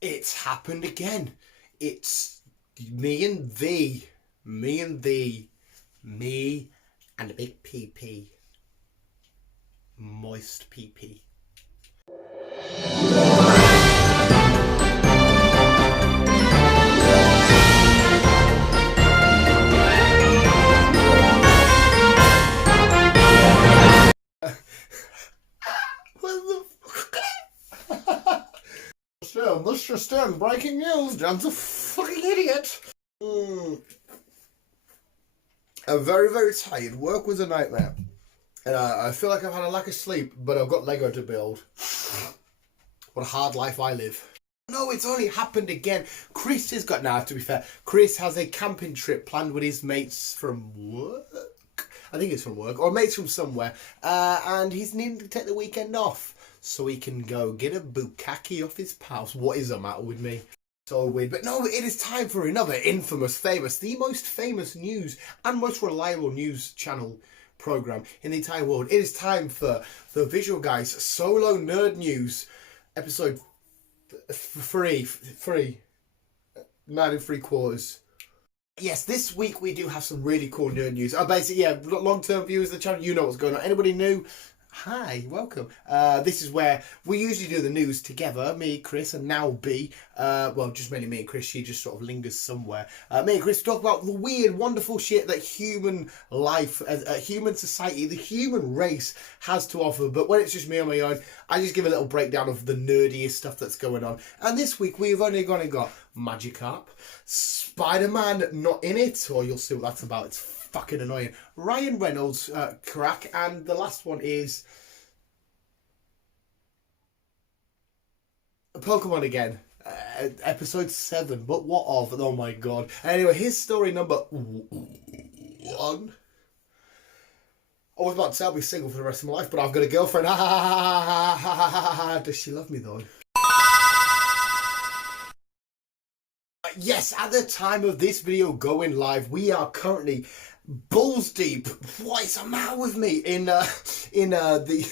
It's happened again. It's me and thee. Me and thee. Me and a big PP. Moist PP. Still, Mr. Stern, breaking news. Dan's a fucking idiot. I'm very, very tired. Work was a nightmare. And I feel like I've had a lack of sleep, but I've got Lego to build. What a hard life I live. No, it's only happened again. Chris has got, now to be fair, Chris has a camping trip planned with his mates from work. I think it's from work, or mates from somewhere. And he's needing to take the weekend off so he can go get a bukkake off his pals. What is the matter with me? So weird. But no, it is time for another infamous, famous, the most famous news and most reliable news channel program in the entire world. It is time for the Visual Guyz Solo Nerd News, episode 3, 9 3/4. Yes, this week we do have some really cool nerd news. Basically, yeah, long-term viewers of the channel, you know what's going on. Anybody new? Hi, welcome. This is where we usually do the news together, me, Chris, and now B. Well, just mainly me and Chris. She just sort of lingers somewhere. Me and Chris talk about the weird, wonderful shit that human life, human society, the human race has to offer. But when it's just me on my own, I just give a little breakdown of the nerdiest stuff that's going on. And this week we've only got Magikarp, SpiderMan not in it, or you'll see what that's about. It's fucking annoying. Ryan Reynolds crack, and the last one is Pokemon again. Episode 7, but what of? Oh my god. Anyway, here's story number 1. I was about to say I'll be single for the rest of my life, but I've got a girlfriend. Does she love me though? Yes, at the time of this video going live, we are currently balls deep. What is the matter with me? In the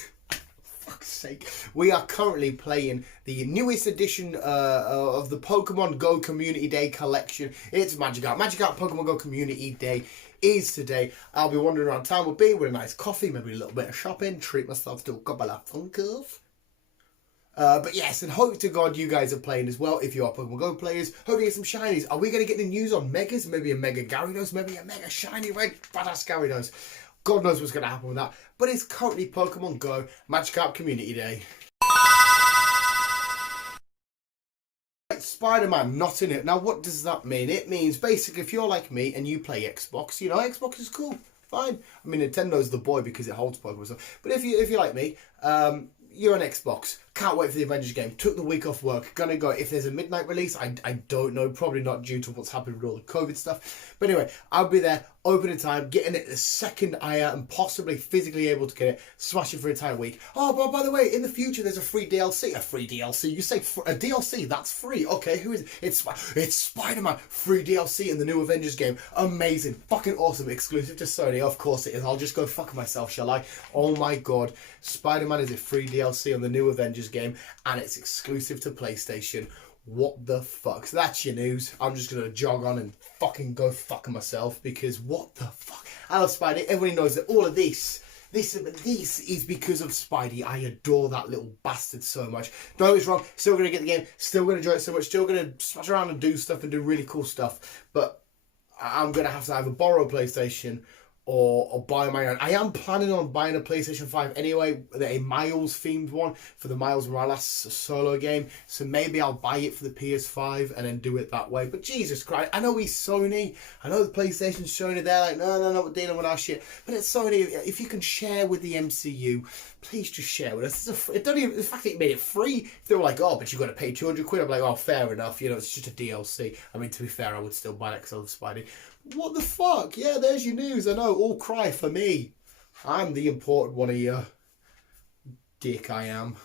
fuck's sake, we are currently playing the newest edition of the Pokemon Go Community Day collection. It's Magikarp. Magikarp Pokemon Go Community Day is today. I'll be wandering around town with B with a nice coffee, maybe a little bit of shopping, treat myself to a couple of Funkos. But yes, and hope to God you guys are playing as well if you are Pokemon Go players. Hope you get some shinies. Are we going to get the news on Megas? Maybe a Mega Gyarados? Maybe a Mega Shiny Red Badass Gyarados? God knows what's going to happen with that. But it's currently Pokemon Go Magikarp Community Day. Spider-Man not in it. Now what does that mean? It means basically if you're like me and you play Xbox, you know, Xbox is cool. Fine. I mean, Nintendo's the boy because it holds Pokemon stuff. But if you're like me, you're on Xbox. Can't wait for the Avengers game. Took the week off work. Gonna go. If there's a midnight release, I don't know. Probably not due to what's happened with all the COVID stuff. But anyway, I'll be there, opening time, getting it the second I am possibly physically able to get it, smash it for an entire week. Oh, but by the way, in the future, there's a free DLC. A free DLC? You say a DLC? That's free. Okay, who is it? It's Spider-Man. Free DLC in the new Avengers game. Amazing. Fucking awesome. Exclusive to Sony. Of course it is. I'll just go fuck myself, shall I? Oh my god. Spider-Man is a free DLC on the new Avengers game, and it's exclusive to PlayStation. What the fuck? So that's your news. I'm just gonna jog on and fucking go fuck myself because what the fuck? I love Spidey. Everybody knows that all of this is because of Spidey. I adore that little bastard so much. Don't get me wrong, still gonna get the game, still gonna enjoy it so much, still gonna smash around and do stuff and do really cool stuff. But I'm gonna have to either borrow a PlayStation or buy my own. I am planning on buying a PlayStation 5 anyway, a Miles themed one for the Miles Morales solo game. So maybe I'll buy it for the PS5 and then do it that way. But Jesus Christ, I know he's Sony. I know the PlayStation's Sony. They're like, no, we're dealing with our shit. But it's Sony. If you can share with the MCU, please just share with us. It don't even, the fact that it made it free, if they were like, oh, but you've got to pay 200 quid, I'm like, oh, fair enough. You know, it's just a DLC. I mean, to be fair, I would still buy it because I love Spidey. What the fuck? Yeah, there's your news. I know, all cry for me. I'm the important one here. Dick I am.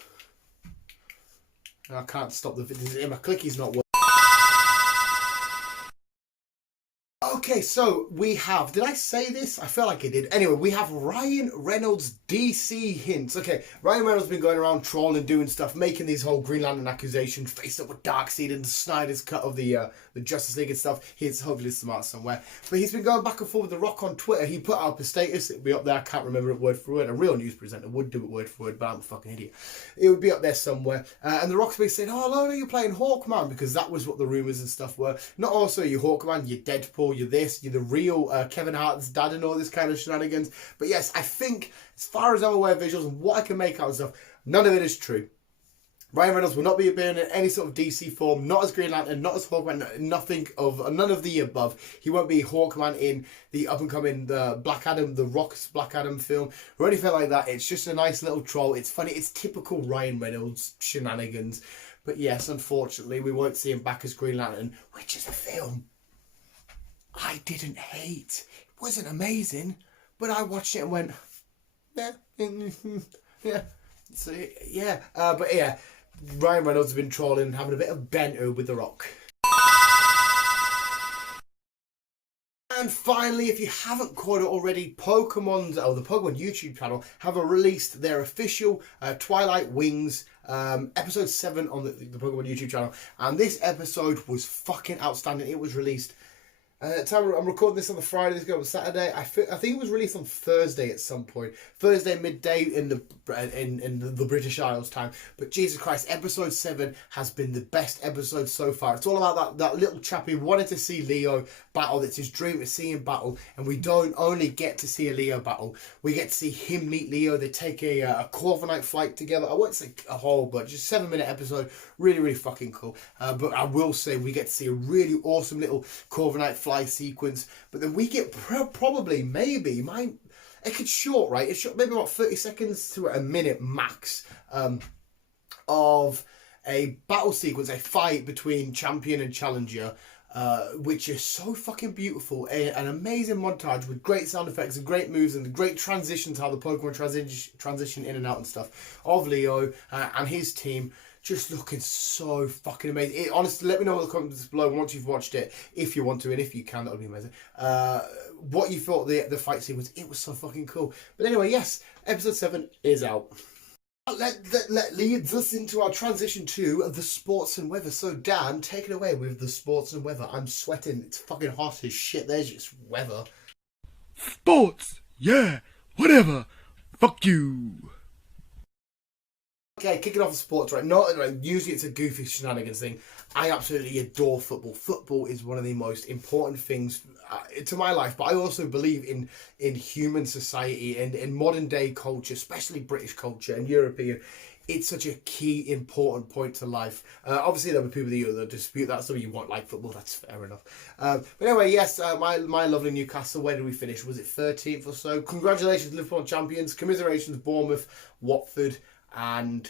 I can't stop the video. My clicky's not working. Okay, so we have, did I say this? I feel like I did. Anyway, we have Ryan Reynolds DC hints. Okay, Ryan Reynolds has been going around trolling, doing stuff, making these whole Green Lantern accusations, faced up with Darkseid and Snyder's cut of the Justice League and stuff. He's hopefully smart somewhere. But he's been going back and forth with The Rock on Twitter. He put up a status, it'll be up there, I can't remember it word for word. A real news presenter would do it word for word, but I'm a fucking idiot. It would be up there somewhere. And The Rock's been saying, oh, no, you're playing Hawkman, because that was what the rumours and stuff were. Not also you're Hawkman, you're Deadpool, you're this, you're the real Kevin Hart's dad and all this kind of shenanigans. But yes, I think, as far as I'm aware of visuals and what I can make out of stuff, none of it is true. Ryan Reynolds will not be appearing in any sort of DC form, not as Green Lantern, not as Hawkman, none of the above. He won't be Hawkman in the up-and-coming Black Adam, the Rock's Black Adam film, or anything like that. It's just a nice little troll. It's funny. It's typical Ryan Reynolds shenanigans. But yes, unfortunately, we won't see him back as Green Lantern, which is a film I didn't hate. It wasn't amazing, but I watched it and went, yeah, yeah. So, yeah, but yeah, Ryan Reynolds has been trolling and having a bit of banter with The Rock. And finally, if you haven't caught it already, the Pokemon YouTube channel have released their official Twilight Wings episode 7 on the Pokemon YouTube channel. And this episode was fucking outstanding. It was released... I'm recording this on the Friday, this goes on Saturday. I think it was released on Thursday at some point. Thursday midday in the British Isles time. But Jesus Christ, episode 7 has been the best episode so far. It's all about that little chappie wanted to see Leo battle. It's his dream to see him battle. And we don't only get to see a Leo battle. We get to see him meet Leo. They take a Corviknight flight together. I won't say a whole, but just 7-minute episode. Really, really fucking cool. But I will say we get to see a really awesome little Corviknight flight sequence, but then we get it's short, right? It's short, maybe about 30 seconds to a minute max of a battle sequence, a fight between champion and challenger, which is so fucking beautiful. An amazing montage with great sound effects and great moves and great transitions, how the Pokemon transition in and out and stuff of Leo and his team. Just looking so fucking amazing. Honestly, let me know in the comments below once you've watched it, if you want to, and if you can, that would be amazing. What you thought the fight scene was. It was so fucking cool. But anyway, yes, episode 7 is out. That leads us into our transition to the sports and weather. So Dan, take it away with the sports and weather. I'm sweating. It's fucking hot as shit. There's just weather. Sports, yeah, whatever. Fuck you. Okay, kicking off the sports, right? Usually it's a goofy shenanigans thing. I absolutely adore football. Football is one of the most important things to my life, but I also believe in human society and in modern day culture, especially British culture and European. It's such a key, important point to life. Obviously, there will be people that dispute that, so you won't like football, that's fair enough. But anyway, yes, my lovely Newcastle, where did we finish? Was it 13th or so? Congratulations, Liverpool champions. Commiserations, Bournemouth, Watford, and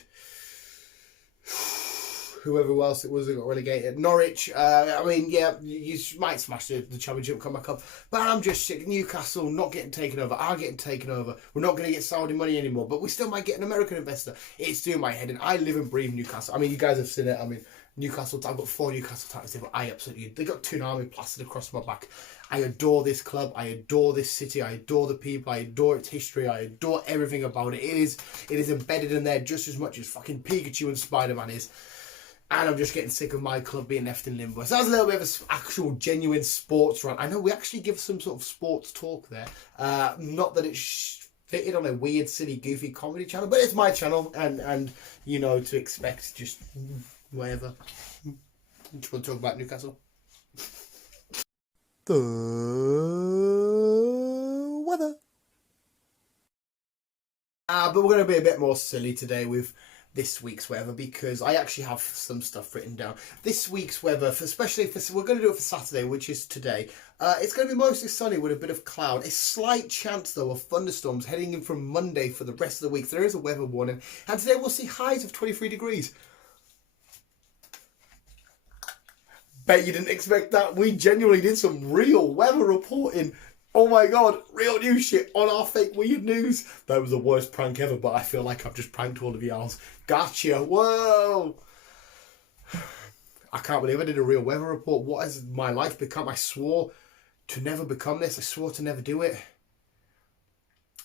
whoever else it was that got relegated. Norwich, I mean, yeah, you might smash the championship, come back up. But I'm just sick. Newcastle not getting taken over. Are getting taken over. We're not going to get Saudi money anymore, but we still might get an American investor. It's doing my head in. I live and breathe Newcastle. I mean, you guys have seen it. I mean, Newcastle, I've got 4 Newcastle titles, but they got Toonami plastered across my back. I adore this club. I adore this city. I adore the people. I adore its history. I adore everything about it. It is embedded in there just as much as fucking Pikachu and SpiderMan is. And I'm just getting sick of my club being left in limbo. So that was a little bit of an actual genuine sports run. I know we actually give some sort of sports talk there. Not that it's fitted on a weird, silly, goofy comedy channel, but it's my channel, and you know, to expect just whatever. Do you want to talk about Newcastle? The weather. But we're going to be a bit more silly today with this week's weather, because I actually have some stuff written down. This week's weather, we're going to do it for Saturday, which is today. It's going to be mostly sunny with a bit of cloud. A slight chance, though, of thunderstorms heading in from Monday for the rest of the week. So there is a weather warning. And today we'll see highs of 23 degrees. Bet you didn't expect that. We genuinely did some real weather reporting. Oh my god, real new shit on our fake weird news. That was the worst prank ever, but I feel like I've just pranked all of y'all. Gotcha. Whoa. I can't believe I did a real weather report. What has my life become? I swore to never become this. I swore to never do it.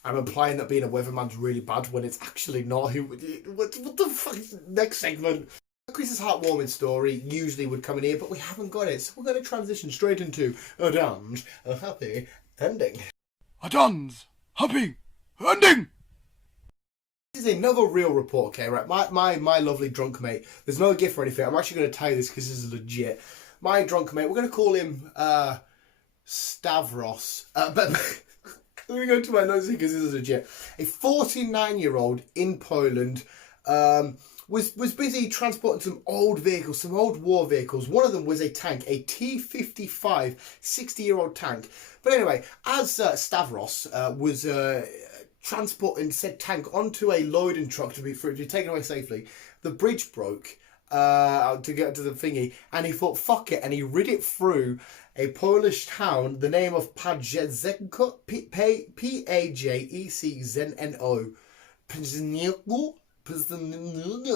I'm implying that being a weatherman's really bad when it's actually not. What the fuck? Next segment. Chris's heartwarming story usually would come in here, but we haven't got it, so we're going to transition straight into a damned, a happy ending. A dance, happy ending. This is another real report, okay, right? My lovely drunk mate. There's no gift or anything. I'm actually going to tell you this because this is legit. My drunk mate, we're going to call him Stavros. But let me go to my notes because this is legit. A 49-year-old in Poland was busy transporting some old vehicles, some old war vehicles. One of them was a tank, a T-55 60-year-old tank. But anyway, as Stavros was transporting said tank onto a loading truck to be taken away safely, the bridge broke to get to the thingy, and he thought, fuck it, and he rid it through a Polish town, the name of Pajezno, Pajezno.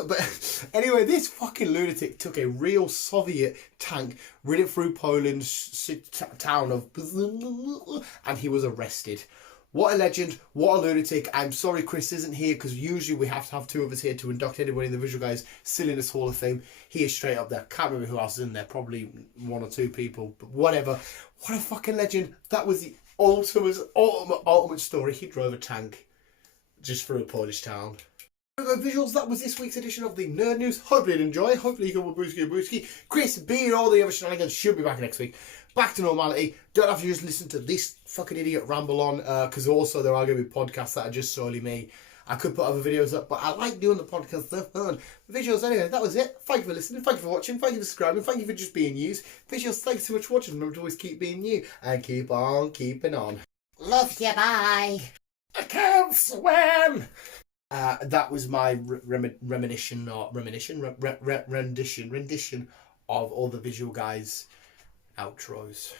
But anyway, this fucking lunatic took a real Soviet tank, rid it through Poland's town of, and he was arrested. What a legend, what a lunatic. I'm sorry Chris isn't here because usually we have to have two of us here to induct anybody in the Visual Guyz Silliness Hall of Fame. He is straight up there. Can't remember who else is in there, probably one or two people, but whatever. What a fucking legend. That was the ultimate story. He drove a tank just through a Polish town. Visuals, that was this week's edition of the Nerd News. Hopefully you enjoy. Hopefully you go with Brewski. Chris B and all the other shenanigans should be back next week. Back to normality. Don't have to just listen to this fucking idiot ramble on, because also there are going to be podcasts that are just solely me. I could put other videos up, but I like doing the podcast. They're fun. Visuals, anyway, that was it. Thank you for listening. Thank you for watching. Thank you for subscribing. Thank you for just being you. Visuals, thanks so much for watching. Remember to always keep being you and keep on keeping on. Love you, bye. I can't swim. That was my rendition of all the Visual Guyz outros.